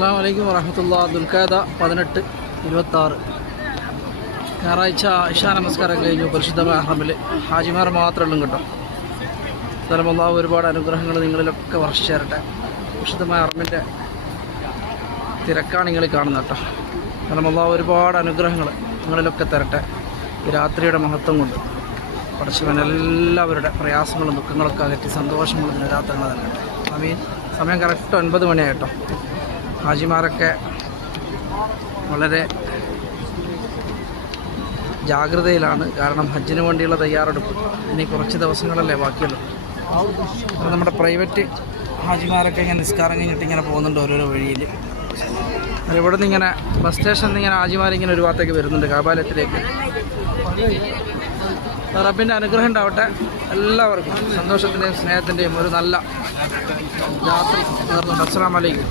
അസ്സാം വലൈക്കും വറഹമത്തുള്ളാഹി. ദുൽഖഅദ 18-26 ഞായറാഴ്ച ഇശാ നമസ്കാരം കഴിഞ്ഞു. പരിശുദ്ധമായ ഹറമിൽ ഹാജിമാർ മാത്രമേ ഉള്ളൂ കേട്ടോ. സ്ഥലമല്ലാഹു ഒരുപാട് അനുഗ്രഹങ്ങൾ നിങ്ങളിലൊക്കെ വർഷിച്ചു തരട്ടെ. പരിശുദ്ധമായ ഹറമിൻ്റെ തിരക്കാണ് നിങ്ങൾ കാണുന്നത് കേട്ടോ. സ്ഥലമല്ലാഹു ഒരുപാട് അനുഗ്രഹങ്ങൾ നിങ്ങളിലൊക്കെ തരട്ടെ. ഈ രാത്രിയുടെ മഹത്വം കൊണ്ട് പടച്ചവൻ എല്ലാവരുടെ പ്രയാസങ്ങളും ദുഃഖങ്ങളൊക്കെ അകറ്റി സന്തോഷങ്ങളും നിലനിർത്തുന്നത് നൽകട്ടെ. ആമീൻ. സമയം കറക്റ്റ് 9 മണിയായിട്ടോ. ഹാജിമാരൊക്കെ വളരെ ജാഗ്രതയിലാണ്. കാരണം ഹജ്ജിന് വേണ്ടിയുള്ള തയ്യാറെടുപ്പ് ഇനി കുറച്ച് ദിവസങ്ങളല്ലേ ബാക്കിയുള്ളൂ. അപ്പോൾ നമ്മുടെ പ്രൈവറ്റ് ഹാജിമാരൊക്കെ ഇങ്ങനെ നിസ്കാരം കഴിഞ്ഞിട്ട് ഇങ്ങനെ പോകുന്നുണ്ട് ഓരോരോ വഴിയിൽ. ഇവിടെ നിന്ന് ഇങ്ങനെ ബസ് സ്റ്റേഷനിൽ നിന്ന് ഇങ്ങനെ ഹാജിമാരിങ്ങനെ ഒരു ഭാഗത്തേക്ക് വരുന്നുണ്ട് കാബാലയത്തിലേക്ക്. റബ്ബിൻ്റെ അനുഗ്രഹം ഉണ്ടാവട്ടെ എല്ലാവർക്കും. സന്തോഷത്തിൻ്റെയും സ്നേഹത്തിൻ്റെയും ഒരു നല്ല രാത്രി നേർന്നുണ്ട്. അസ്സലാമു അലൈക്കും.